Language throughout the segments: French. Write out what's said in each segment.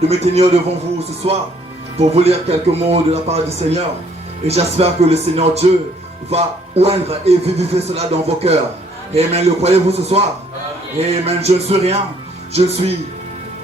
de me tenir devant vous ce soir pour vous lire quelques mots de la part du Seigneur. Et j'espère que le Seigneur Dieu va oindre et vivifier cela dans vos cœurs. Amen. Le croyez-vous ce soir? Amen. Je ne suis rien. Je ne suis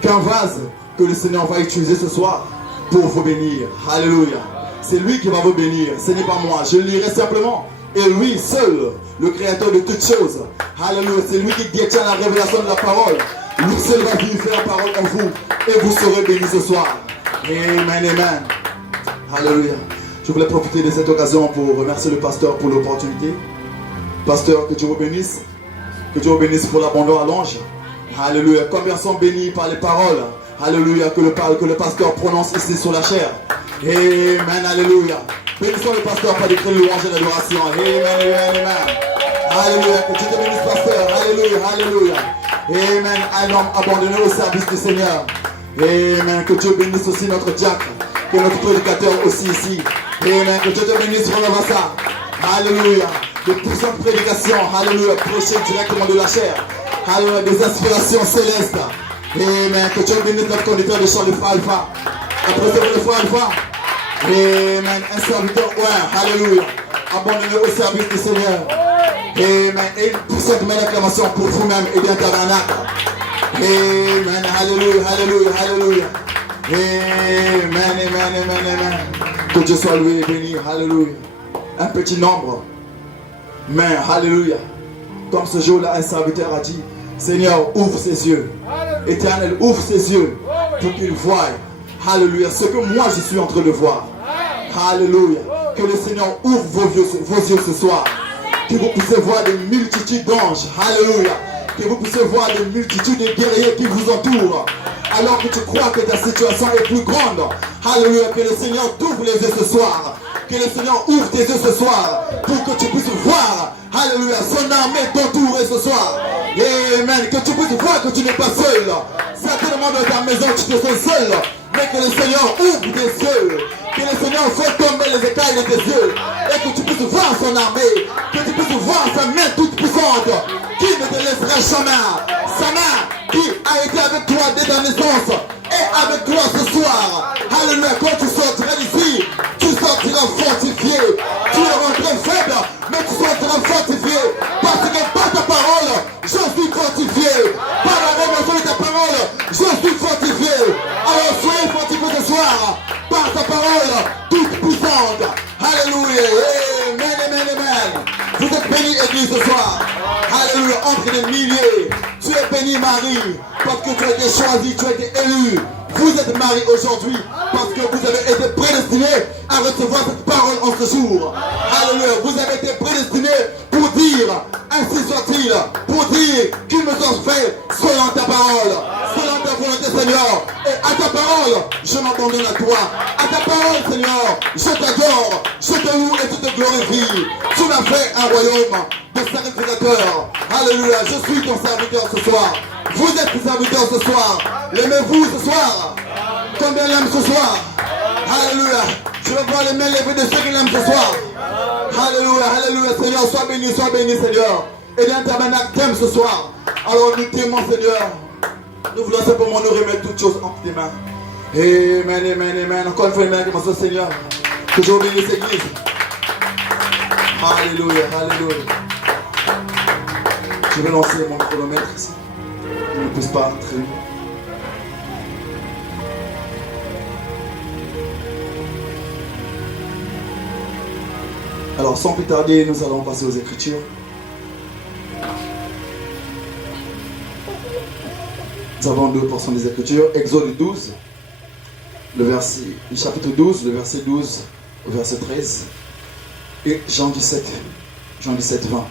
qu'un vase que le Seigneur va utiliser ce soir pour vous bénir. Alléluia. C'est lui qui va vous bénir. Ce n'est pas moi. Je lirai simplement. Et lui seul, le créateur de toutes choses. Alléluia. C'est lui qui détient la révélation de la parole. Lui seul va vivifier la parole en vous. Et vous serez bénis ce soir. Amen. Amen. Alléluia. Je voulais profiter de cette occasion pour remercier le pasteur pour l'opportunité. Pasteur, que Dieu vous bénisse. Que Dieu vous bénisse pour l'abondant à l'ange. Alléluia. Combien sont bénis par les paroles. Alléluia. Que le pasteur prononce ici sur la chair. Amen. Alléluia. Bénissons le pasteur par des cris de louange et d'adoration. Amen. Amen. Amen. Alléluia. Que Dieu te bénisse, pasteur. Alléluia. Alléluia. Amen. Un homme abandonné au service du Seigneur. Amen. Que Dieu bénisse aussi notre diacre. Que notre prédicateur aussi ici. Amen. Que Dieu te bénisse, Frère. Alléluia. De puissantes prédications. Alléluia. Prêcher directement de la chair. Alléluia. Des inspirations célestes. Amen. Que Dieu bénisse notre conducteur de chant, le frère Alpha. Applaudissez le frère Alpha. Amen. Un serviteur, ouais. Alléluia. Abandonné au service du Seigneur. Amen. Et une puissante main d'acclamation pour vous-même et bien tabernacle. Amen. Alléluia. Alléluia. Alléluia. Amen. Amen. Amen. Amen. Que Dieu soit loué et béni. Alléluia. Un petit nombre. Mais, alléluia. Comme ce jour-là, un serviteur a dit, Seigneur, ouvre ses yeux. Éternel, ouvre ses yeux pour qu'il voie. Alléluia. Ce que moi, je suis en train de voir. Alléluia. Que le Seigneur ouvre vos yeux ce soir. Que vous puissiez voir des multitudes d'anges. Alléluia. Que vous puissiez voir des multitudes de guerriers qui vous entourent. Alors que tu crois que ta situation est plus grande. Alléluia. Que le Seigneur t'ouvre les yeux ce soir. Que le Seigneur ouvre tes yeux ce soir. Pour que tu puisses voir. Alléluia. Son armée t'entourer ce soir. Amen. Que tu puisses voir que tu n'es pas seul. Certainement dans ta maison tu te sens seul. Mais que le Seigneur ouvre tes yeux. Que le Seigneur fait tomber les écailles de tes yeux. Et que tu puisses voir son armée. Que tu puisses voir sa main toute puissante. Qui ne te laissera jamais. Sa main qui a été avec toi dès ta naissance. Et avec toi ce soir. Alléluia. Quand tu sortiras d'ici, tu sortiras fortifié. Tu es rentré faible, mais tu sortiras fortifié. Parce que par ta parole, je suis fortifié. Par la révélation de ta parole, je suis fortifié. Alors soyez fortifiés ce soir. Par ta parole, toute puissante. Alléluia. Amen, amen, amen. Vous êtes bénis, Église, ce soir. Alléluia. Entre les milliers. Tu es béni, Marie. Parce que tu as été choisi, tu as été élu. Vous êtes mariés aujourd'hui parce que vous avez été prédestinés à recevoir cette parole en ce jour. Alléluia. Vous avez été prédestinés pour dire, ainsi soit-il, pour dire qu'il me soit fait selon ta parole, selon ta volonté, Seigneur. Et à ta parole, je m'abandonne à toi. À ta parole, Seigneur, je t'adore, je te loue et je te glorifie. Tu m'as fait un royaume de sacrificateurs. Alléluia. Je suis ton serviteur ce soir. Vous êtes tes serviteurs ce soir. L'aimez-vous ce soir? Combien l'aiment ce soir? Alléluia. Je veux voir les mains levées de ceux qui l'aiment ce soir. Alléluia, alléluia. Seigneur, sois béni, Seigneur. Et bien tabernacle t'aime ce soir. Alors nous t'aimons, Seigneur. Nous voulons simplement nous remettre toutes choses entre tes mains. Amen, amen, amen. Encore une fois, amen, Seigneur. Que Dieu bénisse l'Église. Alléluia, alléluia. Je vais lancer mon chronomètre ici. Il ne pousse pas très loin. Alors sans plus tarder, nous allons passer aux Écritures. Nous avons deux portions des Écritures. Exode 12, le chapitre 12, le verset 12 au verset 13. Et Jean 17, 20.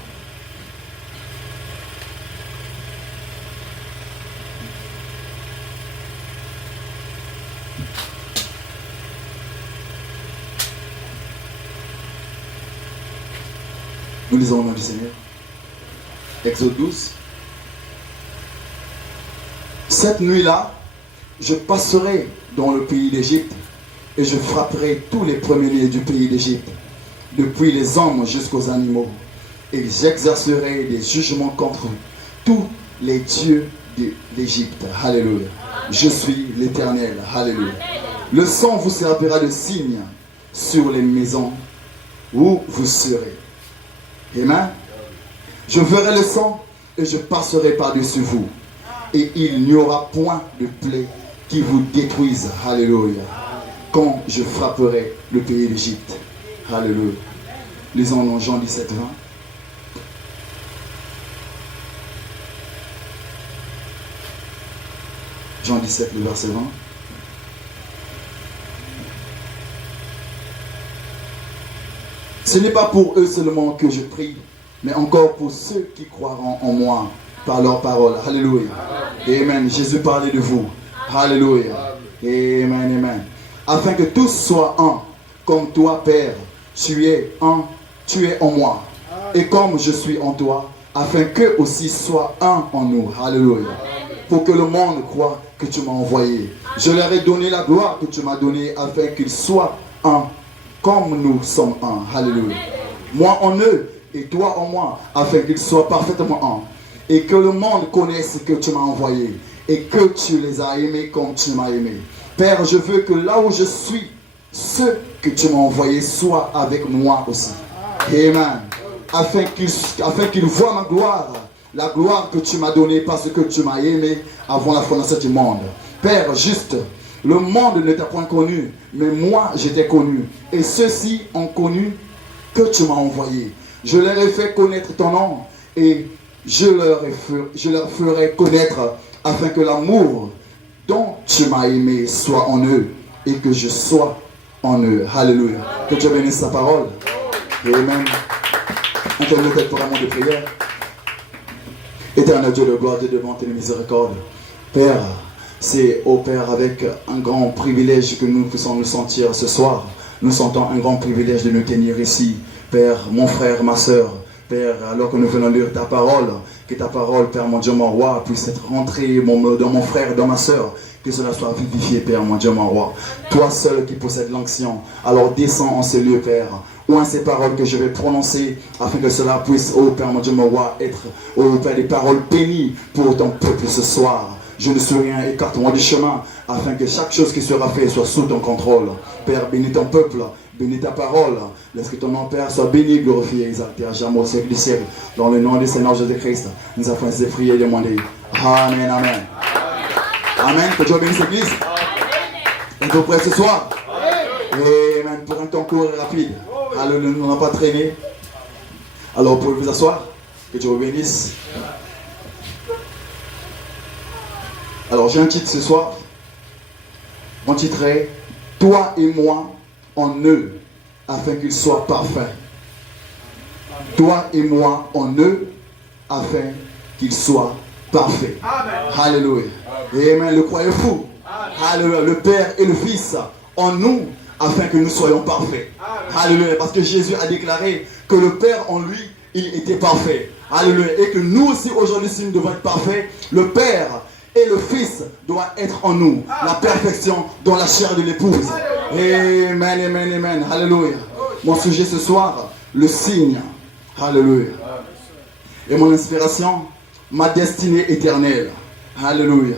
Nous lisons au nom du Seigneur. Exode 12. Cette nuit-là, je passerai dans le pays d'Égypte et je frapperai tous les premiers-nés du pays d'Égypte, depuis les hommes jusqu'aux animaux, et j'exercerai des jugements contre tous les dieux d'Égypte. Alléluia. Je suis l'Éternel. Alléluia. Le sang vous servira de signe sur les maisons où vous serez. Amen. Je verrai le sang et je passerai par-dessus vous. Et il n'y aura point de plaie qui vous détruise. Alléluia. Quand je frapperai le pays d'Égypte. Alléluia. Lisons dans Jean 17, 20. Jean 17, le verset 20. Ce n'est pas pour eux seulement que je prie, mais encore pour ceux qui croiront en moi par leur parole. Alléluia. Amen. Jésus parlait de vous. Alléluia. Amen, amen. Afin que tous soient un, comme toi, Père, tu es un, tu es en moi. Et comme je suis en toi, afin qu'eux aussi soient un en nous. Alléluia. Pour que le monde croie que tu m'as envoyé. Je leur ai donné la gloire que tu m'as donnée, afin qu'ils soient un, comme nous sommes un. Alléluia. Moi en eux et toi en moi, afin qu'ils soient parfaitement un. Et que le monde connaisse que tu m'as envoyé et que tu les as aimés comme tu m'as aimé. Père, je veux que là où je suis, ceux que tu m'as envoyés soient avec moi aussi. Amen. Afin qu'ils voient ma gloire, la gloire que tu m'as donnée parce que tu m'as aimé avant la fondation du monde. Père, juste, le monde ne t'a point connu, mais moi je t'ai connu. Et ceux-ci ont connu que tu m'as envoyé. Je leur ai fait connaître ton nom et je leur ferai connaître afin que l'amour dont tu m'as aimé soit en eux et que je sois en eux. Alléluia. Que Dieu bénisse sa parole. Amen. Inclinez nos têtes pour un moment de prière. Éternel Dieu de gloire, Dieu de bonté et de miséricorde. Père, c'est au Père avec un grand privilège que nous puissions nous sentir ce soir. Nous sentons un grand privilège de nous tenir ici. Père, mon frère, ma soeur, Père, alors que nous venons lire ta parole, que ta parole, Père, mon Dieu, mon roi, puisse être rentrée dans mon frère, dans ma soeur, que cela soit vivifié, Père, mon Dieu, mon roi. Toi seul qui possèdes l'onction, alors descends en ce lieu, Père. Oint ces paroles que je vais prononcer, afin que cela puisse, ô Père, mon Dieu, mon roi, être, ô Père, des paroles bénies pour ton peuple ce soir. Je ne suis rien, écarte-moi du chemin, afin que chaque chose qui sera faite soit sous ton contrôle. Père, bénis ton peuple, bénis ta parole. Laisse que ton nom, Père, soit béni, glorifié, exalté à jamais au siècle du siècle. Dans le nom du Seigneur Jésus-Christ, nous avons fait prier et demander. Amen, amen. Amen. Que Dieu bénisse l'église. Êtes-vous prêts ce soir? Amen. Pour un temps court et rapide. Alléluia, nous n'avons pas traîné. Alors, vous pouvez vous asseoir. Que Dieu vous bénisse. Alors, j'ai un titre ce soir. Mon titre est Toi et moi en eux, afin qu'ils soient parfaits. Toi et moi en eux, afin qu'ils soient parfaits. Alléluia. Amen. Le croyez-vous? Alléluia. Le Père et le Fils en nous, afin que nous soyons parfaits. Alléluia. Parce que Jésus a déclaré que le Père en lui, il était parfait. Alléluia. Et que nous aussi aujourd'hui, si nous devons être parfaits, le Père et le Fils doit être en nous. La perfection dans la chair de l'épouse. Amen, amen, amen. Alléluia. Mon sujet ce soir, le signe. Alléluia. Et mon inspiration, ma destinée éternelle. Alléluia.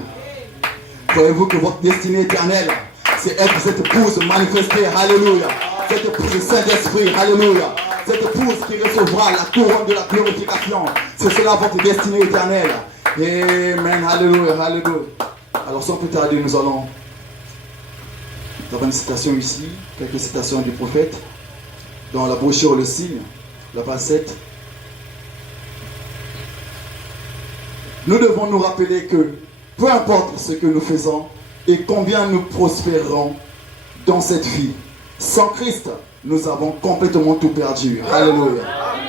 Croyez-vous que votre destinée éternelle, c'est être cette épouse manifestée. Alléluia. Cette épouse du Saint-Esprit. Alléluia. Cette épouse qui recevra la couronne de la glorification. C'est cela votre destinée éternelle. Amen. Alléluia. Alléluia. Alors sans plus tarder, nous allons avoir une citation ici. Quelques citations du prophète. Dans la brochure Le Signe, la page 7. Nous devons nous rappeler que peu importe ce que nous faisons et combien nous prospérerons dans cette vie, sans Christ, nous avons complètement tout perdu. Alléluia.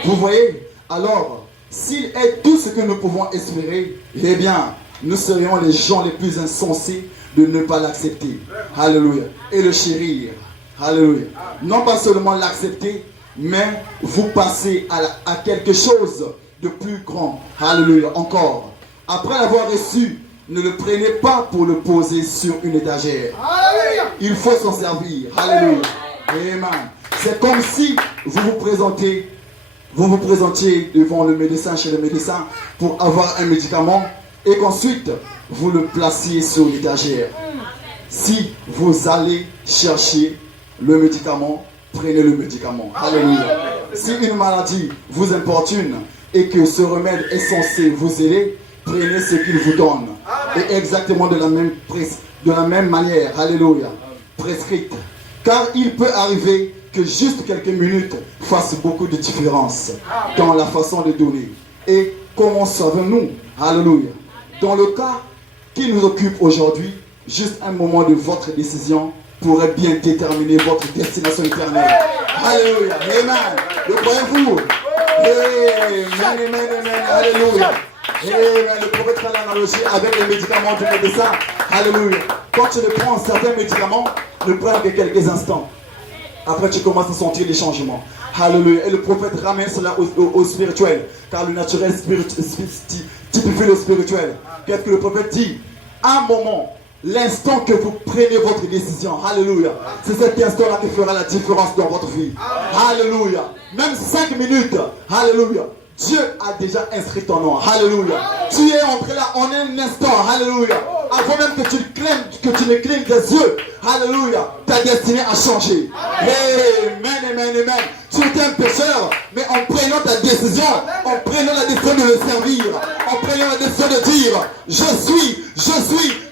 Vous voyez? Alors, s'il est tout ce que nous pouvons espérer, eh bien, nous serions les gens les plus insensés de ne pas l'accepter. Alléluia. Et le chérir. Alléluia. Non pas seulement l'accepter, mais vous passez à quelque chose de plus grand. Alléluia. Encore. Après l'avoir reçu, ne le prenez pas pour le poser sur une étagère. Alléluia. Il faut s'en servir. Alléluia. Amen. C'est comme si vous vous présentiez devant le médecin, chez le médecin, pour avoir un médicament. et qu'ensuite vous le placiez sur l'étagère. Si vous allez chercher le médicament, prenez le médicament. Alléluia. Si une maladie vous importune et que ce remède est censé vous aider, prenez ce qu'il vous donne. Et exactement de la même manière, alléluia, prescrite. Car il peut arriver que juste quelques minutes fassent beaucoup de différence dans la façon de donner. Et comment savons-nous, alléluia, dans le cas qui nous occupe aujourd'hui, juste un moment de votre décision pourrait bien déterminer votre destination éternelle. Alléluia. Amen. Le croyez-vous? Amen, amen, amen. Alléluia. Amen. Le prophète fait l'analogie avec les médicaments du médecin. Alléluia. Quand tu ne prends certains médicaments, ne prends que quelques instants. Après, tu commences à sentir les changements. Alléluia. Et le prophète ramène cela au spirituel. Car le naturel typifie le spirituel. Qu'est-ce que le prophète dit? Un moment, l'instant que vous prenez votre décision, alléluia, c'est cet instant-là qui fera la différence dans votre vie. Alléluia. Même 5 minutes, alléluia. Dieu a déjà inscrit ton nom. Alléluia. Tu es entré là en un instant. Alléluia. Avant même que tu ne clignes des yeux. Alléluia. Ta destinée a changé. Amen, amen, amen. Tu étais un pécheur, mais en prenant ta décision, en prenant la décision de le servir, en prenant la décision de dire, je suis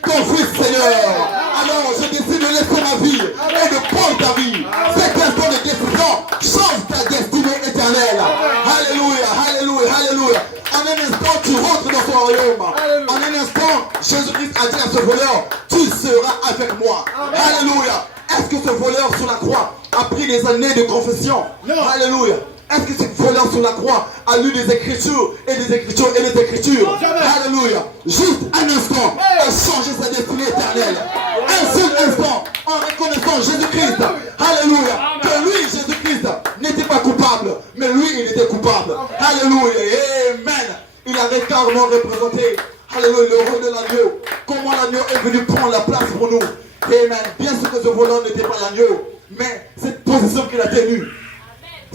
ton fils, Seigneur. Alors je décide de laisser ma vie et de prendre ta vie. Cet instant de décision change ta destinée éternelle. Alléluia, alléluia, alléluia. En un instant, tu rentres dans son royaume. En un instant, Jésus-Christ a dit à ce voleur, tu seras avec moi. Alléluia. Est-ce que ce voleur sur la croix a pris des années de confession? Non. Alléluia. Est-ce que ce voleur sur la croix a lu des écritures et des écritures et des écritures? Alléluia. Juste un instant, a changé sa destinée éternelle. Un seul instant, en reconnaissant Jésus-Christ. Alléluia. Que lui, Jésus-Christ, n'était pas coupable, mais lui, il était coupable. Alléluia. Amen. Il avait carrément représenté, alléluia, le rôle de l'agneau. Comment l'agneau est venu prendre la place pour nous. Amen. Bien sûr que ce voleur n'était pas l'agneau, mais cette position qu'il a tenue,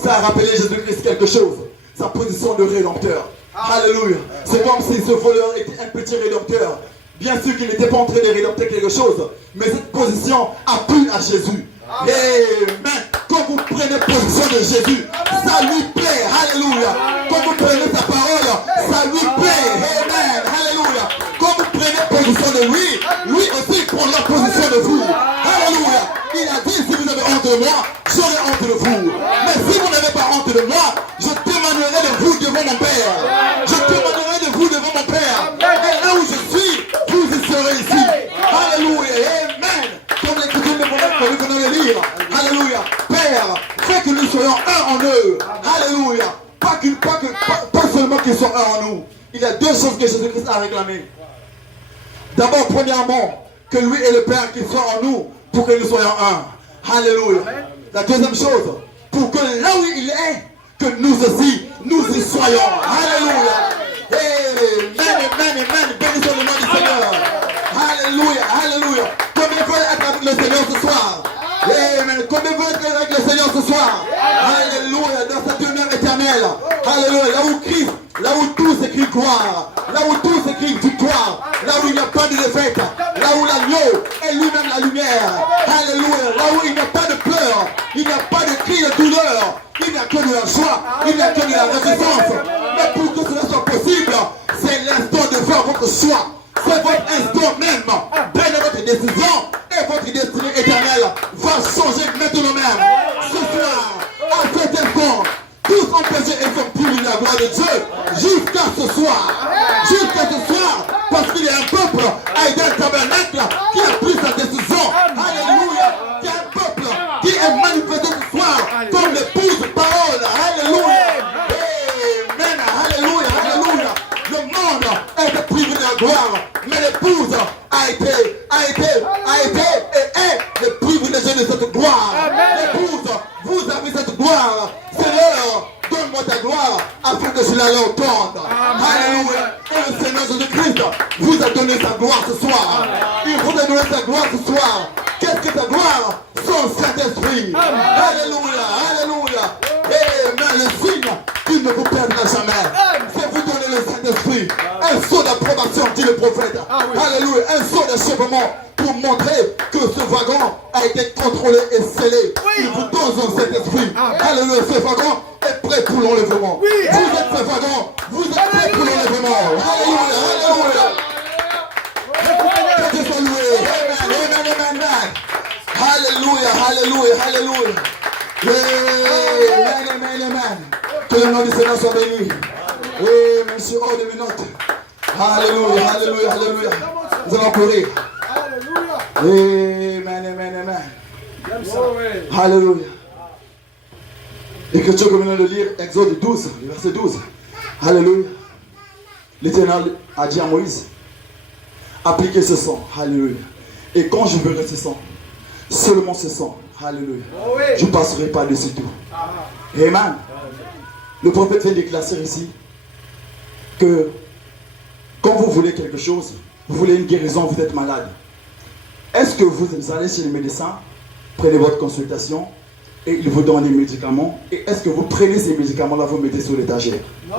ça a rappelé Jésus-Christ quelque chose. Sa position de rédempteur. Alléluia. C'est comme si ce voleur était un petit rédempteur. Bien sûr qu'il n'était pas en train de rédempter quelque chose, mais cette position a plu à Jésus. Amen. Quand vous prenez position de Jésus, ça lui plaît. Alléluia. Quand vous prenez sa parole, ça lui plaît. Amen. Alléluia. Quand vous prenez position de lui, lui aussi prend la position de vous. Alléluia. Il a dit, si vous avez honte de moi, j'aurai honte de vous. Mais si vous n'avez pas honte de moi, je témoignerai de vous devant mon Père. Je témoignerai de vous devant mon Père. Et là où je suis, vous y serez ici. Alléluia. Amen. Comme l'écriture de mon que nous le lire. Alléluia. Père, fais que nous soyons un en eux. Alléluia. Pas seulement qu'ils soient un en nous. Il y a deux choses que Jésus-Christ a réclamées. D'abord, premièrement, que lui et le Père qui soient en nous pour que nous soyons un. Alléluia. La deuxième chose, pour que là où il est, que nous aussi, nous y soyons. Alléluia. Amen, amen, amen. Bénissons le nom du Seigneur. Alléluia, alléluia. Combien veulent être avec le Seigneur ce soir? Amen. Combien veulent être avec le Seigneur ce soir? Alléluia. Dans sa demeure éternelle. Alléluia. Là où Christ, là où tout s'écrit gloire, là où tout s'écrit victoire, là où il n'y a pas de défaite, là où l'agneau est lui-même la lumière. Alléluia. Là où il n'y a pas de pleurs, il n'y a pas de cris de douleur, il n'y a que de la joie, il n'y a que de la résistance. Mais pour que cela soit possible, c'est l'instant de faire votre choix. C'est votre instant même. Prenez votre décision et votre destinée éternelle va changer maintenant même. Ce soir, à cet instant, tous ont péché et sont privés de la gloire de Dieu jusqu'à ce soir. Jusqu'à ce soir, parce qu'il y a un peuple à Eden Tabernacle qui a pris sa décision. Alléluia. Il y a un peuple qui est manifesté ce soir comme l'épouse parole. Alléluia. Amen. Alléluia. Alléluia. Le monde est privé de la gloire, mais l'épouse a été et est le privilégié de cette gloire. L'épouse, vous avez cette gloire. Seigneur, donne-moi ta gloire afin que je la l'entende. Alléluia. Et le Seigneur Jésus-Christ vous a donné sa gloire ce soir. Il vous a donné sa gloire ce soir. Qu'est-ce que ta gloire? Son Saint-Esprit. Alléluia. Alléluia. Amen. Le signe qui ne vous perdra jamais, c'est vous donner le Saint-Esprit. Saint-Esprit. Un sceau d'approbation, dit le prophète. Alléluia. Un sceau d'achèvement pour montrer que ce wagon a été contrôlé et scellé. Il vous donne un Saint-Esprit. Alléluia. Ce wagon est prêt pour l'enlèvement. Vous êtes ce wagon. Vous êtes prêt pour l'enlèvement. Alléluia. Alléluia. Que Dieu soit loué. Amen, amen, amen. Alléluia, alléluia, alléluia. Amen, amen, amen. Que le nom du Seigneur soit béni. Oui, monsieur, hors de minutes. Alléluia, alléluia, alléluia. Nous allons courir. Amen, amen, amen. Alléluia. L'écriture que nous venons de lire, Exode 12, verset 12. Alléluia. L'Éternel a dit à Moïse, appliquez ce sang. Alléluia. Et quand je verrai ce sang, seulement ce sang, alléluia, je ne passerai pas dessus tout. Amen. Le prophète vient d'éclaircir ici que quand vous voulez quelque chose, vous voulez une guérison, vous êtes malade. Est-ce que vous allez chez le médecin, prenez votre consultation et il vous donne des médicaments, et est-ce que vous prenez ces médicaments-là, vous mettez sur l'étagère? Non.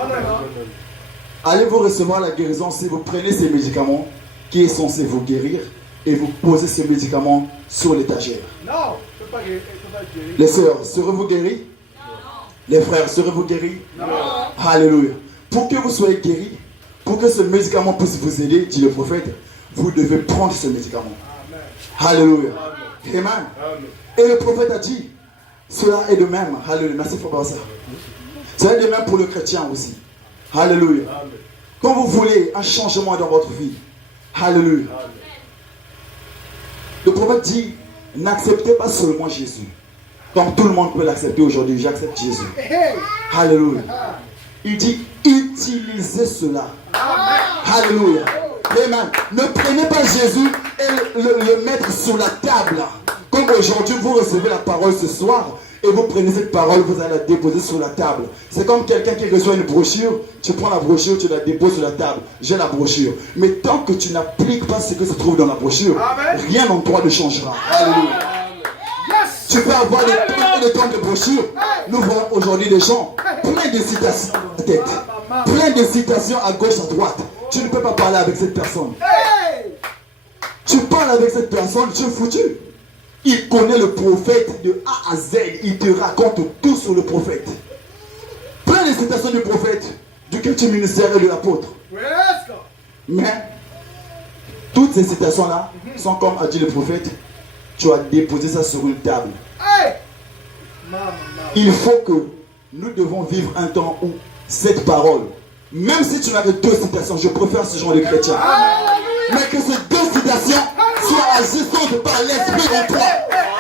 Allez-vous recevoir la guérison si vous prenez ces médicaments qui est censé vous guérir et vous posez ces médicaments sur l'étagère? Non, il ne peut pas guérir. Les sœurs, serez-vous guéris? Non. Les frères, serez-vous guéris? Non. Alléluia. Pour que vous soyez guéris, pour que ce médicament puisse vous aider, dit le prophète, vous devez prendre ce médicament. Amen. Alléluia. Amen. Amen. Et le prophète a dit, cela est de même. Alléluia. Merci pour ça. Cela est de même pour le chrétien aussi. Alléluia. Amen. Quand vous voulez un changement dans votre vie, alléluia. Amen. Le prophète dit, n'acceptez pas seulement Jésus. Comme tout le monde peut l'accepter aujourd'hui, j'accepte Jésus. Alléluia. Il dit, utilisez cela. Alléluia. Amen. Ne prenez pas Jésus et le mettre sur la table. Comme aujourd'hui, vous recevez la parole ce soir et vous prenez cette parole, vous allez la déposer sur la table. C'est comme quelqu'un qui reçoit une brochure, tu prends la brochure, tu la déposes sur la table. J'ai la brochure. Mais tant que tu n'appliques pas ce que se trouve dans la brochure, rien en toi ne changera. Alléluia. Tu peux avoir des temps de brochures. Nous voyons aujourd'hui des gens plein de citations à la tête, plein de citations à gauche, à droite. Tu ne peux pas parler avec cette personne. Tu parles avec cette personne, tu es foutu. Il connaît le prophète de A à Z. Il te raconte tout sur le prophète. Plein de citations du prophète, du culture ministère et de l'apôtre. Mais toutes ces citations-là sont comme a dit le prophète. Tu as déposé ça sur une table. Il faut que nous devons vivre un temps où cette parole, même si tu n'as que 2 citations, je préfère ce genre de chrétien, mais que ces 2 citations soient agissantes par l'esprit en toi.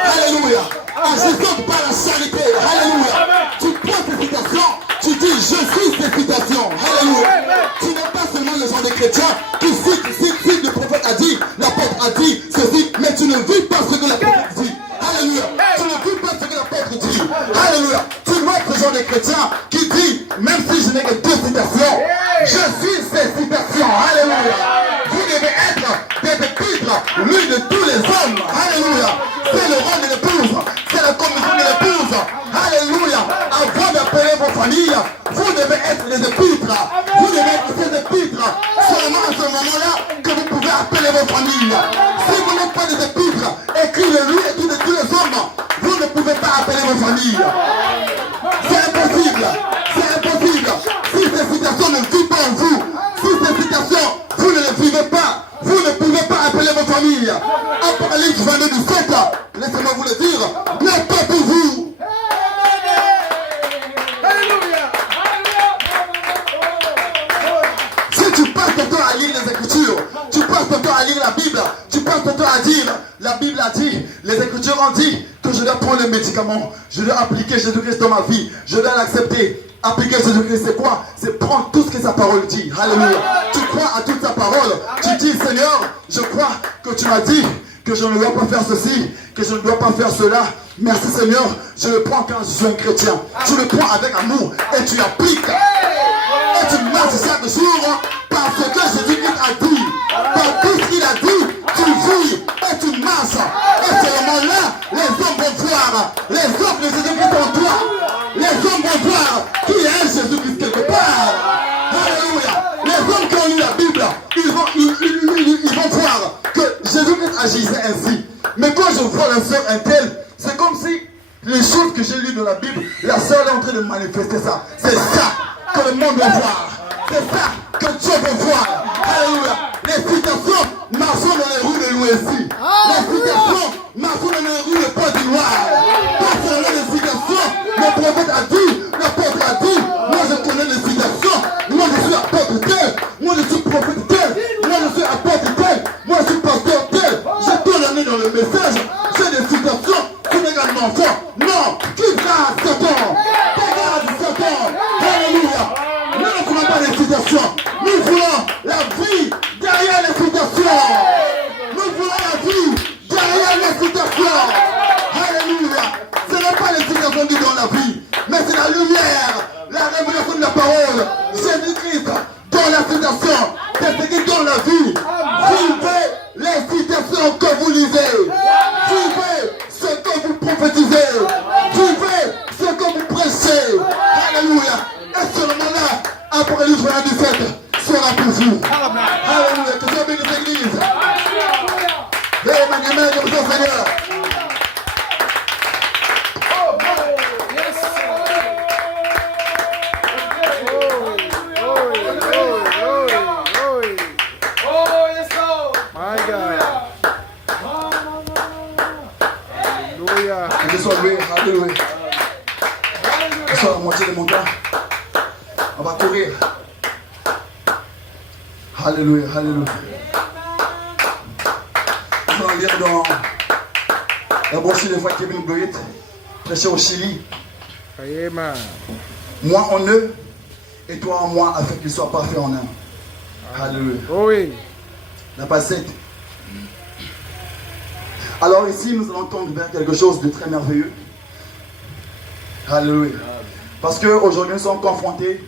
Alléluia. Agissantes par la charité. Alléluia. Tu prends ces citations, tu dis je suis ces citations. Alléluia. Tu n'es pas seulement le genre de chrétien qui cite, le prophète a dit, l'apôtre a dit ceci, mais tu ne vis pas ce que l'apôtre dit. Alléluia. Tu ne vis pas ce que l'apôtre dit. Alléluia. Tu dois être ce genre de chrétien qui dit, même si je n'ai que 2 citations, je suis ces citations. Alléluia. Vous devez être des épîtres, l'une de tous les hommes. Alléluia. C'est le rôle de l'épouse. C'est la commission de l'épouse. Alléluia. Avant d'appeler vos familles, vous devez être des épîtres. Vous devez être ces épîtres. Seulement à ce moment-là que vous pouvez appeler vos familles. Si vous n'êtes pas des épîtres, écrivez-lui et tous les hommes. Vous ne pouvez pas appeler vos familles. C'est impossible. C'est impossible. Si ces citations ne vivent pas en vous, si ces citations, vous ne les vivez pas, vous ne pouvez pas appeler vos familles. Apocalypse 22, 17, laissez-moi vous le dire, n'est pas pour vous. Si tu passes ton temps à lire les Écritures, tu passes ton temps à lire la Bible, tu passes ton temps à dire, la Bible a dit, les Écritures ont dit que je dois prendre le médicament, je dois appliquer Jésus-Christ dans ma vie, je dois l'accepter. Appliquer Jésus-Christ, c'est quoi? C'est prendre tout ce que sa parole dit. Alléluia. Tu crois à toute sa parole. Tu dis, Seigneur, je crois que tu m'as dit que je ne dois pas faire ceci, que je ne dois pas faire cela. Merci Seigneur, je le prends quand je suis un chrétien. Tu le prends avec amour et tu appliques. Et tu marches chaque jour parce que Jésus-Christ a dit. Par tout ce qu'il a dit, tu vis et tu marches. Et c'est le moment-là, les hommes vont voir les hommes de Jésus-Christ en toi. Les hommes vont voir qui est Jésus-Christ quelque part. Alléluia. Les hommes frère, la soeur, un tel. C'est comme si les choses que j'ai lues dans la Bible, la sœur est en train de manifester ça. C'est ça que le monde veut voir. C'est ça que Dieu veut voir. Alléluia. Les citations marchent dans les rues de l'Ouest. Les citations marchent dans les rues de Pointe-Noire. Concernant les citations, le prophète a dit, l'apôtre a dit, moi je connais les citations. Moi je suis apôtre tel. Moi je suis prophète tel. Moi je suis apôtre tel. Moi je suis pasteur tel. J'ai tout l'année dans le message. J'ai des citations. Tu regardes mon enfant. Non, tu gardes Satan. Tu gardes Satan. Alléluia. Nous ne voulons pas les citations. Nous voulons la vie derrière les citations. Nous voulons la vie derrière les citations. Alléluia. Ce n'est pas les citations qui donnent la vie, mais c'est la lumière, la révélation de la parole. Jésus-Christ dans la citation. C'est ce qui donne la vie. Vivez les citations que vous lisez. Vivez ce que vous prophétisez. Vivez ce que vous prêchez. Alléluia. Et ce moment-là, Apocalypse 17 sera pour vous. Alléluia. Que Dieu bénisse l'église. Amen, amen, comme ça, Seigneur. Que Dieu soit loué. Alléluia. Que soit la moitié de mon temps. On va courir. Alléluia, alléluia. Nous allons lire dans la brochure de foi Kevin Goyet, prêché au Chili. Moi en eux et toi en moi, afin qu'ils soient parfaits en un. Alléluia. Oui. La page 7. Alors ici, nous allons tendre vers quelque chose de très merveilleux. Alléluia. Parce qu'aujourd'hui, nous sommes confrontés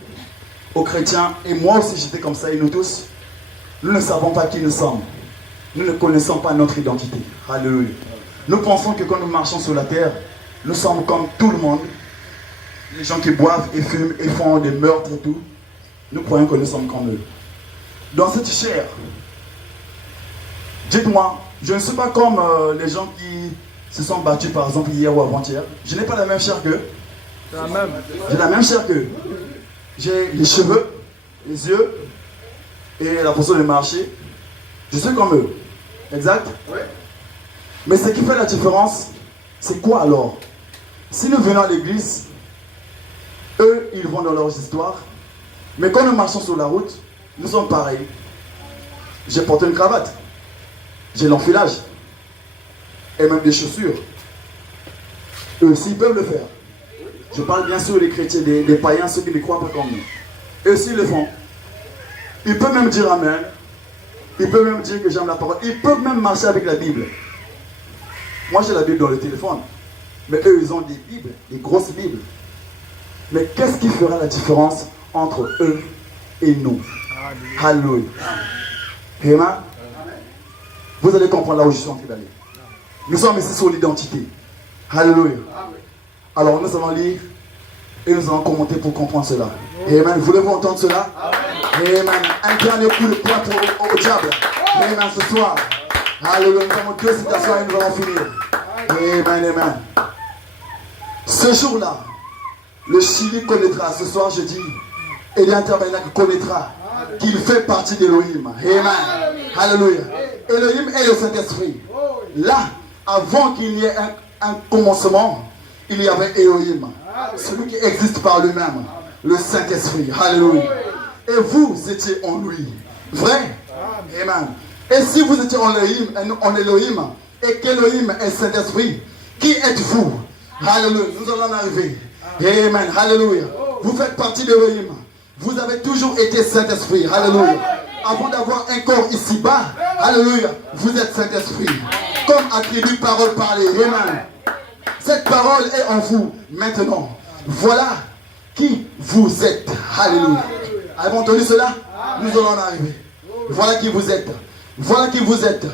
aux chrétiens, et moi aussi j'étais comme ça, et nous tous, nous ne savons pas qui nous sommes. Nous ne connaissons pas notre identité. Alléluia. Nous pensons que quand nous marchons sur la terre, nous sommes comme tout le monde. Les gens qui boivent et fument et font des meurtres et tout. Nous croyons que nous sommes comme eux. Dans cette chair, dites-moi, je ne suis pas comme les gens qui se sont battus par exemple hier ou avant-hier. Je n'ai pas la même chair qu'eux. J'ai la même chair qu'eux. J'ai les cheveux, les yeux et la façon de marcher. Je suis comme eux. Exact? Oui. Mais ce qui fait la différence, c'est quoi alors? Si nous venons à l'église, eux, ils vont dans leurs histoires. Mais quand nous marchons sur la route, nous sommes pareils. J'ai porté une cravate. J'ai l'enfilage. Et même des chaussures. Eux aussi, ils peuvent le faire. Je parle bien sûr des chrétiens, des païens, ceux qui ne croient pas comme nous. Eux aussi, ils le font. Ils peuvent même dire Amen. Ils peuvent même dire que j'aime la parole. Ils peuvent même marcher avec la Bible. Moi, j'ai la Bible dans le téléphone. Mais eux, ils ont des Bibles, des grosses Bibles. Mais qu'est-ce qui fera la différence entre eux et nous? Alléluia. Amen. Vous allez comprendre là où je suis en train d'aller. Nous sommes ici sur l'identité. Alléluia. Alors nous allons lire et nous allons commenter pour comprendre cela. Amen. Voulez-vous entendre cela? Amen. Un dernier coup de poing au diable. Amen. Ce soir. Alléluia. Nous avons 2 citations et nous allons finir. Amen. Amen. Ce jour-là, le Chili connaîtra, ce soir je dis, et l'Intertabernacle connaîtra qu'il fait partie d'Elohim. Amen. Alléluia. Elohim est le Saint-Esprit. Là, avant qu'il n'y ait un commencement, il y avait Elohim, celui qui existe par lui-même, le Saint-Esprit. Alléluia. Et vous étiez en lui. Vrai? Amen. Et si vous étiez en Elohim, et qu'Elohim est Saint-Esprit, qui êtes-vous? Alléluia. Nous allons en arriver. Amen. Alléluia. Vous faites partie d'Elohim. Vous avez toujours été Saint-Esprit. Alléluia. Avant d'avoir un corps ici-bas, alléluia, vous êtes Saint-Esprit. Comme attribut parole parlée. Amen. Cette parole est en vous maintenant. Voilà qui vous êtes. Alléluia. Avez-vous entendu cela? Nous allons en arriver. Voilà qui vous êtes. Voilà qui vous êtes.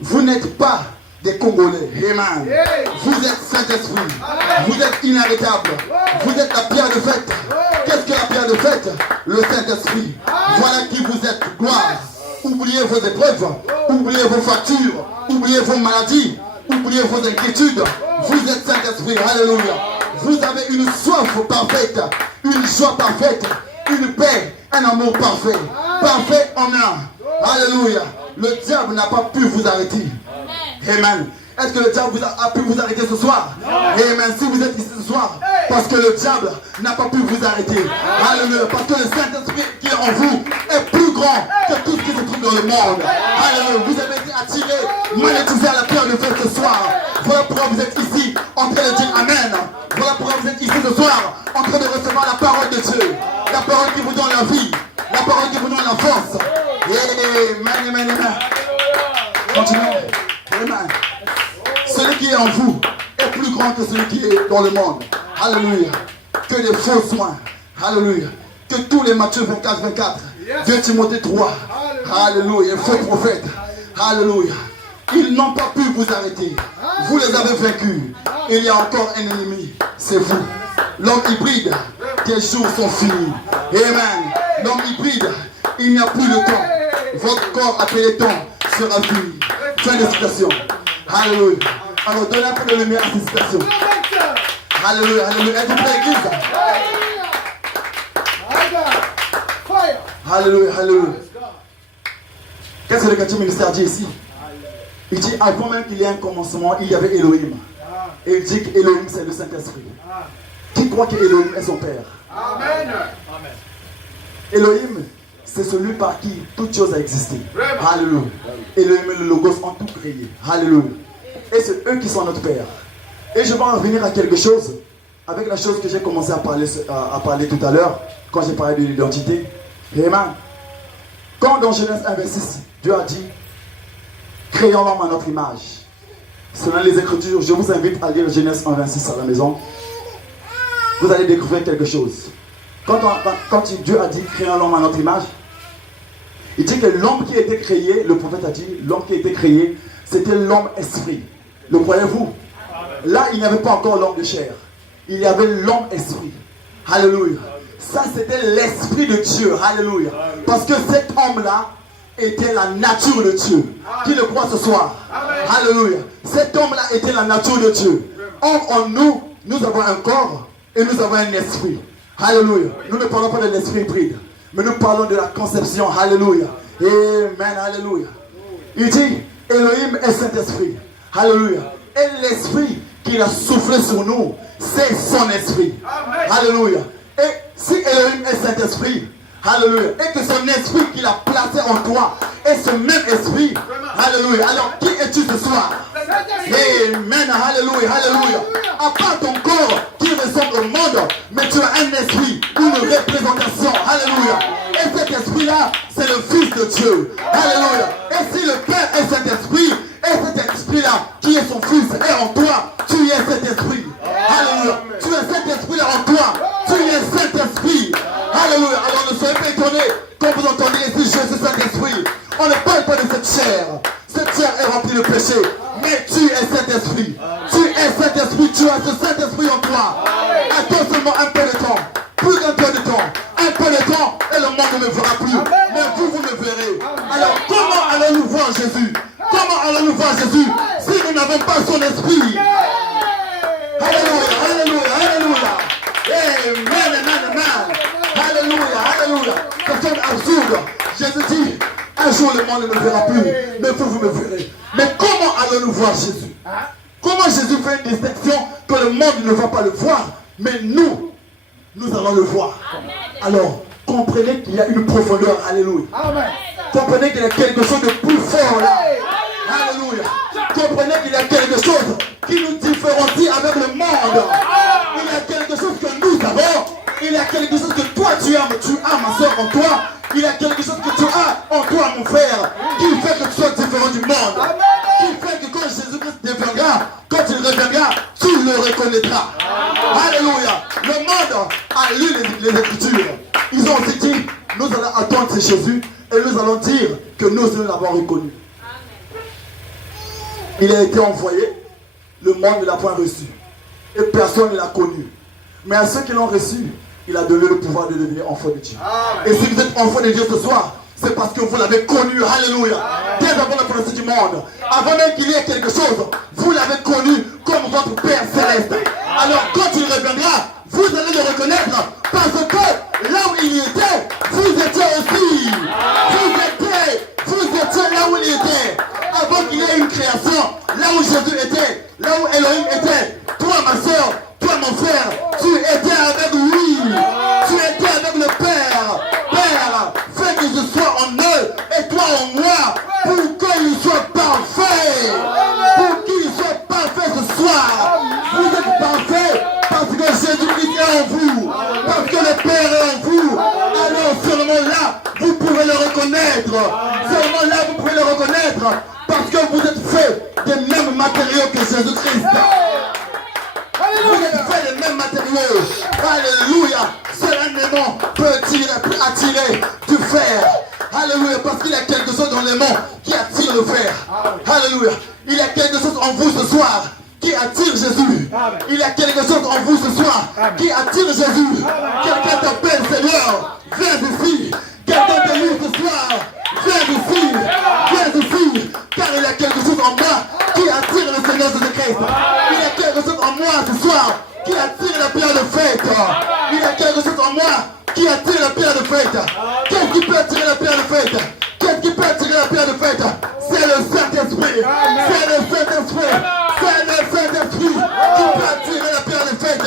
Vous n'êtes pas des Congolais. Amen. Vous êtes Saint-Esprit. Vous êtes inarrêtable. Vous êtes la pierre de fête. Qu'est-ce que la pierre de fête? Le Saint-Esprit. Voilà qui vous êtes. Gloire. Oubliez vos épreuves. Oubliez vos factures. Oubliez vos maladies. oubliez vos inquiétudes. Vous êtes Saint-Esprit. Alléluia. Vous avez une soif parfaite, une joie parfaite, une paix, un amour parfait. Parfait en un. Alléluia. Le diable n'a pas pu vous arrêter. Amen. Est-ce que le diable a pu vous arrêter ce soir? Amen. Si vous êtes ici ce soir, parce que le diable n'a pas pu vous arrêter. Alléluia. Parce que le Saint-Esprit qui est en vous est plus grand que tout ce qui se trouve dans le monde. Alléluia. Vous avez été attiré, magnétisé à la pierre de feu ce soir. Voilà pourquoi vous êtes ici en train de dire Amen. Voilà pourquoi vous êtes ici ce soir en train de recevoir la parole de Dieu. La parole qui vous donne la vie. La parole qui vous donne la force. Amen, amen, amen. Continuez. Amen. Celui qui est en vous est plus grand que celui qui est dans le monde. Alléluia. Que les faux soins. Alléluia. Que tous les Matthieu 24, 24. 2 Timothée 3. Alléluia. Les faux prophètes. Alléluia. Ils n'ont pas pu vous arrêter. Vous les avez vaincus. Il y a encore un ennemi. C'est vous. L'homme hybride. Tes jours sont finis. Amen. L'homme hybride. Il n'y a plus de temps. Votre corps appelé temps sera fini. Fin de citation. Alléluia. Alors donnez un peu de lumière à ces citations. Alléluia, alléluia. Êtes-vous prêts, église? Alléluia, alléluia. Qu'est-ce que le quartier ministère dit ici? Il dit avant même qu'il y ait un commencement, il y avait Elohim. Et il dit qu'Elohim c'est le Saint-Esprit. Qui croit qu'Elohim est son Père? Amen. Elohim, c'est celui par qui toute chose a existé. Alléluia. Elohim et le Logos ont tout créé. Alléluia. Et c'est eux qui sont notre Père. Et je vais en revenir à quelque chose, avec la chose que j'ai commencé à parler tout à l'heure, quand j'ai parlé de l'identité. Amen. Quand dans Genèse 1, verset 6, Dieu a dit, créons l'homme à notre image. Selon les Écritures, je vous invite à lire Genèse 1, 26 à la maison. Vous allez découvrir quelque chose. Quand Dieu a dit, créons l'homme à notre image, il dit que l'homme qui a été créé, le prophète a dit, l'homme qui a été créé, c'était l'homme esprit. Le croyez-vous? Là, il n'y avait pas encore l'homme de chair. Il y avait l'homme esprit. Alléluia. Ça, c'était l'esprit de Dieu. Alléluia. Parce que cet homme-là était la nature de Dieu. Qui le croit ce soir? Alléluia. Cet homme-là était la nature de Dieu. Or, en nous, nous avons un corps et nous avons un esprit. Alléluia. Nous ne parlons pas de l'esprit hybride, mais nous parlons de la conception. Alléluia. Amen. Alléluia. Il dit, Elohim est Saint-Esprit. Alléluia. Et l'esprit qu'il a soufflé sur nous, c'est son esprit. Alléluia. Et si Elohim est Saint-Esprit, alléluia, et que son esprit qu'il a placé en toi est ce même esprit, alléluia, alors qui es-tu ce soir? Amen, alléluia, alléluia. À part ton corps qui ressemble au monde, mais tu as un esprit, une représentation, alléluia. Et cet esprit-là, c'est le Fils de Dieu, alléluia. Et si le Père est cet esprit, et cet esprit-là, qui est son Fils, est en toi, tu es cet esprit. Alléluia. Tu es cet esprit-là en toi. Tu es cet esprit. Alléluia. Alors ne soyez pas étonnés quand vous entendez ici, je suis cet esprit. On ne parle pas de cette chair. Cette chair est remplie de péché. Mais tu es cet esprit. Tu es cet esprit. Tu as ce Saint-Esprit en toi. Attends seulement un peu de temps. Plus qu'un peu de temps. Un peu de temps et le monde ne me verra plus. Mais vous, vous me verrez. Alors comment allons-nous voir Jésus? Comment allons-nous voir Jésus si nous n'avons pas son esprit? Alléluia, alléluia, alléluia. Amen, amen, amen. Alléluia, alléluia. Ça sonne absurde. Jésus dit, un jour le monde ne me verra plus, mais vous me verrez. Mais comment allons-nous voir Jésus? Comment Jésus fait une distinction que le monde ne va pas le voir, mais nous allons le voir. Alors, comprenez qu'il y a une profondeur. Alléluia. Comprenez qu'il y a quelque chose de plus fort là. Alléluia. Comprenez qu'il y a quelque chose qui nous différencie avec le monde. Il y a quelque chose que nous avons. Il y a quelque chose que toi tu as ma soeur en toi. Il y a quelque chose que tu as en toi mon frère, qui fait que tu sois différent du monde. Qui fait que quand Jésus-Christ deviendra, quand il reviendra, tu le reconnaîtras. Alléluia. Le monde a lu les Écritures. Ils ont aussi dit, nous allons attendre c'est Jésus et nous allons dire que nous l'avons reconnu. Il a été envoyé, le monde ne l'a point reçu. Et personne ne l'a connu. Mais à ceux qui l'ont reçu, il a donné le pouvoir de devenir enfant de Dieu. Amen. Et si vous êtes enfant de Dieu ce soir, c'est parce que vous l'avez connu. Alléluia. dès avant la fondation du monde. Avant même qu'il y ait quelque chose, vous l'avez connu comme votre Père Céleste. Alors quand il reviendra, vous allez le reconnaître parce que là où il était, vous étiez aussi. Vous étiez là où il était. Avant qu'il y ait une création, là où Jésus était, là où Elohim était, toi ma soeur, toi mon frère, tu étais avec lui. Tu étais avec le Père. Père, fais que je sois en eux et toi en moi, pour qu'il soit parfait. Pour qu'il soit parfait ce soir. Vous êtes parfait parce que Jésus-Christ est en vous. Parce que le Père est en vous. Alors seulement là, vous pouvez le reconnaître. Seulement là, vous pouvez le reconnaître. Parce que vous êtes fait des mêmes matériaux que Jésus-Christ. Vous êtes fait des mêmes matériaux. Alléluia. Seul un aimant peut attirer du fer. Alléluia. Parce qu'il y a quelque chose dans l'aimant qui attire le fer. Alléluia. Il y a quelque chose en vous ce soir qui attire Jésus. Il y a quelque chose en vous ce soir qui attire Jésus. Quelqu'un t'appelle Seigneur. Viens ici. Quelqu'un te dit ce soir. Viens ici. Viens ici. Car il y a quelque chose en moi qui attire le Seigneur Jésus-Christ. Il y a quelque chose en moi ce soir qui attire la pierre de fête. Il y a quelque chose en moi qui attire la pierre de fête. Qu'est-ce qui peut attirer la pierre de fête? Qu'est-ce qui peut attirer la pierre de fête? C'est le Saint-Esprit. C'est le Saint-Esprit. C'est le Saint-Esprit qui peut attirer la pierre de fête.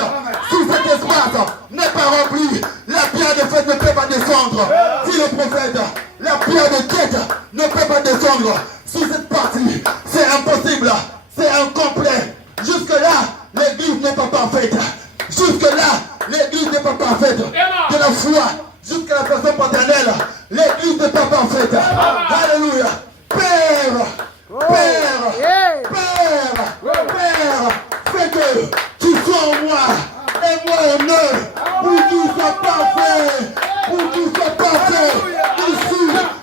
Si cet espace n'est pas rempli, la pierre de fête ne peut pas descendre. Dit le prophète, la pierre de quête ne peut pas descendre. Si cette partie, c'est impossible, c'est incomplet. Jusque-là, l'église n'est pas parfaite. Jusque-là, l'église n'est pas parfaite. De la foi jusqu'à la personne paternelle, l'église n'est pas parfaite. Alléluia. Père, fais que tu sois en moi et moi en eux, pour qu'il soit parfait, pour qu'il soit parfait. Ici,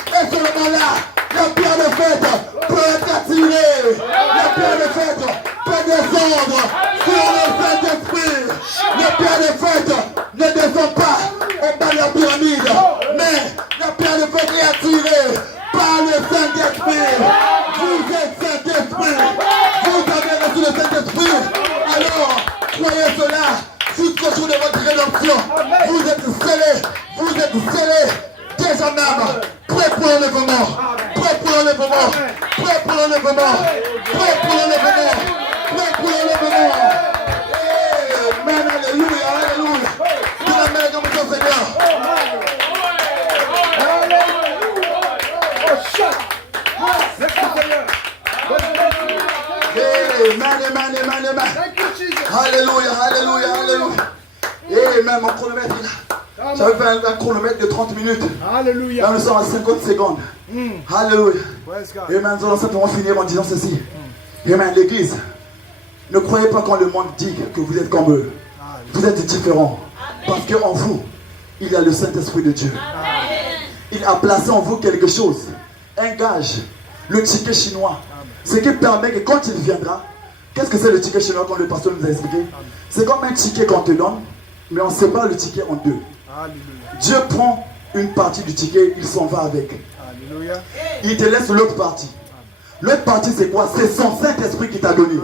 et seulement là, la pierre de fête peut être attirée. La pierre de fête peut descendre sur le Saint-Esprit. La pierre de fête ne descend pas au bas de la pyramide, mais la pierre de fête est attirée par le Saint-Esprit. Vous êtes Saint-Esprit. Vous avez reçu le Saint-Esprit. Alors, croyez cela jusqu'au jour de votre rédemption. Vous êtes scellés déjà même, prêts pour l'enlèvement. Prêts pour l'enlèvement. Prêts pour l'enlèvement. Prêts pour l'enlèvement. Prêts pour l'enlèvement. Amen, alléluia, alléluia. Que la main comme ton Seigneur. Amen. Alléluia, alléluia, alléluia. Amen, mon chronomètre est là. J'avais fait un chronomètre de 30 minutes. Alléluia. Là, nous sommes à 50 secondes. Alléluia. Et maintenant, nous allons simplement finir en disant ceci. Amen, l'église. Ne croyez pas quand le monde dit que vous êtes comme eux. Vous êtes différents. Parce qu'en vous, il y a le Saint-Esprit de Dieu. Il a placé en vous quelque chose. Un gage. Le ticket chinois. Ce qui permet que quand il viendra, qu'est-ce que c'est le ticket chinois comme le pasteur nous a expliqué? C'est comme un ticket qu'on te donne, mais on sépare le ticket en deux. Alléluia. Dieu prend une partie du ticket, il s'en va avec. Alléluia. Il te laisse l'autre partie. L'autre partie c'est quoi? C'est son Saint-Esprit qui t'a donné.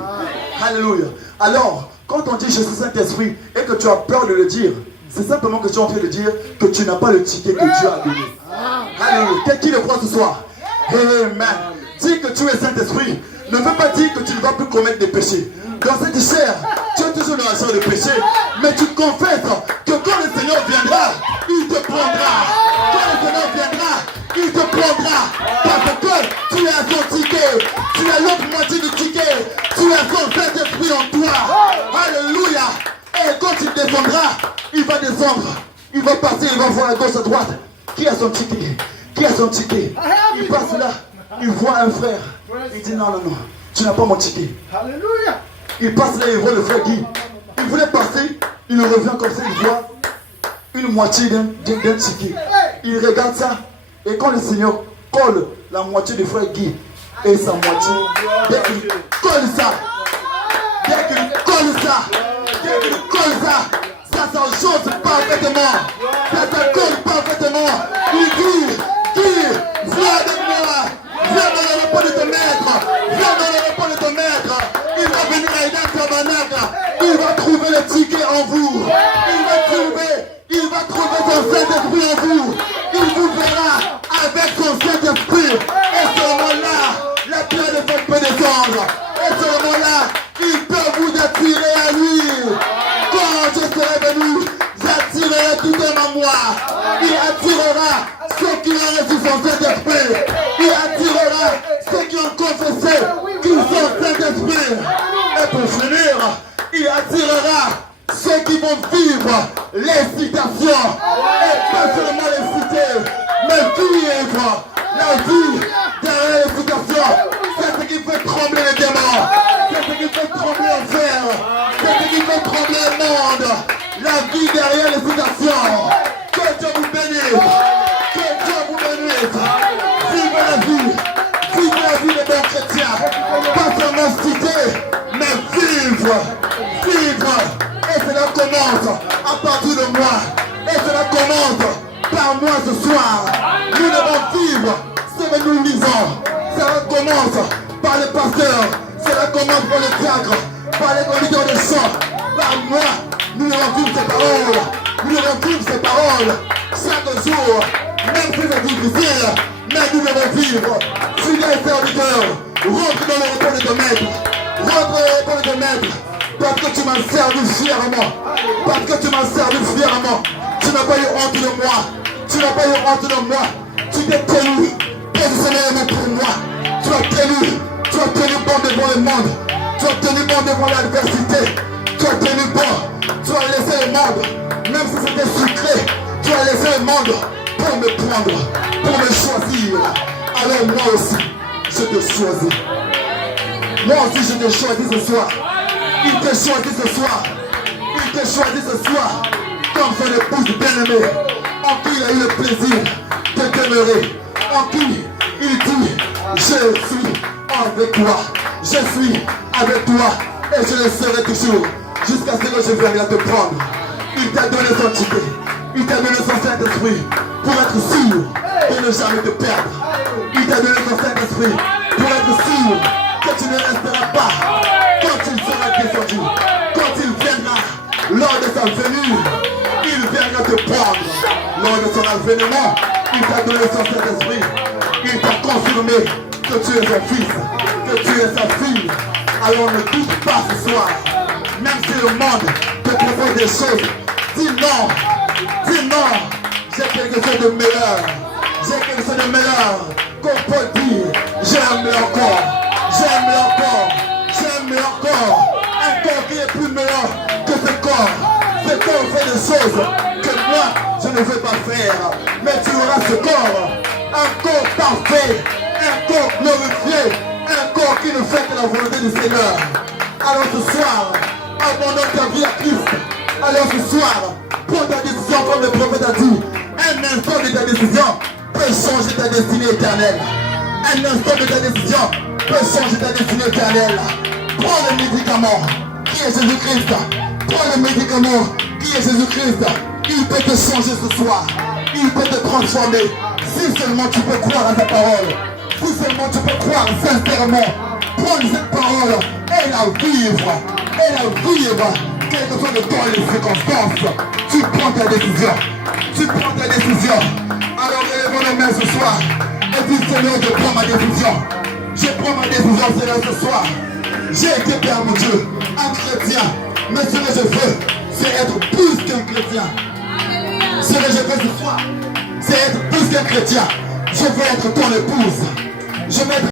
Alléluia. Alors, quand on dit je suis Saint-Esprit et que tu as peur de le dire, c'est simplement que tu es en train de dire que tu n'as pas le ticket que Dieu a donné. Alléluia. Qui le croit ce soir? Amen. Dis que tu es Saint-Esprit ne veut pas dire que tu ne vas plus commettre des péchés. Dans cette chair, tu es toujours dans la chair de péché, mais tu confesses que quand le Seigneur viendra, il te prendra. Quand le Seigneur viendra, il te prendra. Parce que tu as son ticket, tu as l'autre moitié du ticket, tu as son Saint-Esprit en toi. Alléluia. Et quand il descendra, il va descendre. Il va passer, il va voir à gauche, à droite. Qui a son ticket? Qui a son ticket? Il passe là, il voit un frère. Il dit non, tu n'as pas mon ticket. Alléluia. Il passe là, il voit le frère Guy. Il voulait passer, il revient comme ça, il voit une moitié d'un ticket. Il regarde ça, et quand le Seigneur colle la moitié du frère Guy et sa moitié, dès qu'il colle ça, ça s'enchante parfaitement. Ça s'accorde parfaitement. Il dit, viens avec moi, viens dans la Tabernacle, il va trouver le ticket en vous. Il va trouver son Saint-Esprit en vous. Il vous verra avec son Saint-Esprit. Et ce moment-là, la pierre de fête peut descendre. Et ce moment-là, il peut vous attirer à lui. Quand je serai venu, j'attirerai tout homme à moi. Il attirera ceux qui ont reçu son Saint-Esprit. Il attirera ceux qui ont confessé qu'ils sont Saint-Esprit. Et pour finir, il attirera ceux qui vont vivre l'excitation. Et pas seulement l'exciter, mais vivre la vie derrière l'excitation. C'est ce qui fait trembler les démons. C'est ce qui fait trembler l'enfer. C'est ce qui fait trembler le monde. La vie derrière l'excitation. Que Dieu vous bénisse. Que Dieu vous bénisse. Vivez la vie. Vivez la vie des bons chrétiens. Pas seulement citer, mais vivre. Vivre. Et cela commence à partir de moi. Et cela commence par moi ce soir. Nous devons vivre ce que nous lisons. Cela commence par les pasteurs. Cela commence par les diacres, par les conducteurs de chant. Par moi, nous devons vivre ces paroles. Nous devons vivre ces paroles chaque jour. Même si c'est difficile, mais nous devons vivre. Fidèles serviteurs, rentre dans le repos de ton maître. Rentre dans le repos de ton maître. Parce que tu m'as servi fièrement. Parce que tu m'as servi fièrement. Tu n'as pas eu honte de moi. Tu n'as pas eu honte de moi. Tu t'es tenu positionné pour moi. Tu as tenu bon devant le monde. Tu as tenu bon devant l'adversité. Tu as tenu bon. Tu as laissé le monde. Même si c'était sucré, tu as laissé le monde pour me prendre, pour me choisir. Alors moi aussi, je te choisis. Moi aussi, je te choisis ce soir. Il te choisit ce soir. Il te choisit ce soir. Comme son épouse bien-aimée, en qui il a eu le plaisir de demeurer. En qui il dit, je suis avec toi. Je suis avec toi. Et je le serai toujours. Jusqu'à ce que je vienne te prendre. Il t'a donné son ticket. Il t'a donné son Saint-Esprit pour être sûr de ne jamais te perdre. Il t'a donné son Saint-Esprit pour être sûr que tu ne resteras pas. Quand il sera descendu, quand il viendra, lors de sa venue, il viendra te prendre. Lors de son avènement, il t'a donné son Saint-Esprit. Il t'a confirmé que tu es un fils, que tu es sa fille. Alors ne doute pas ce soir. Même si le monde te propose des choses, dis non. Dis non. J'ai quelque chose de meilleur. J'ai quelque chose de meilleur qu'on peut dire. J'aime leur corps. J'aime leur corps. J'aime leur corps. Un corps qui est plus meilleur que ce corps. Ce corps fait des choses que moi, je ne veux pas faire. Mais tu auras ce corps. Un corps parfait. Un corps glorifié. Un corps qui ne fait que la volonté du Seigneur. Alors ce soir, abandonne ta vie à Christ. Alors ce soir, prends ta décision comme le prophète a dit. Un instant de ta décision peut changer ta destinée éternelle. Un instant de ta décision peut changer ta destinée éternelle. Prends le médicament qui est Jésus-Christ. Prends le médicament qui est Jésus-Christ. Il peut te changer ce soir. Il peut te transformer. Si seulement tu peux croire à ta parole. Si seulement tu peux croire sincèrement. Prendre cette parole et la vivre. Et la vivre. Quel que soit le temps et les circonstances. Tu prends ta décision. Tu prends ta décision. Alors élevons les mains ce soir. Et dis Seigneur, je prends ma décision. Je prends ma décision Seigneur ce soir. J'ai été Père mon Dieu, un chrétien. Mais ce que je veux, c'est être plus qu'un chrétien. Ce que je veux ce soir, c'est être plus qu'un chrétien. Je veux être ton épouse. Je veux être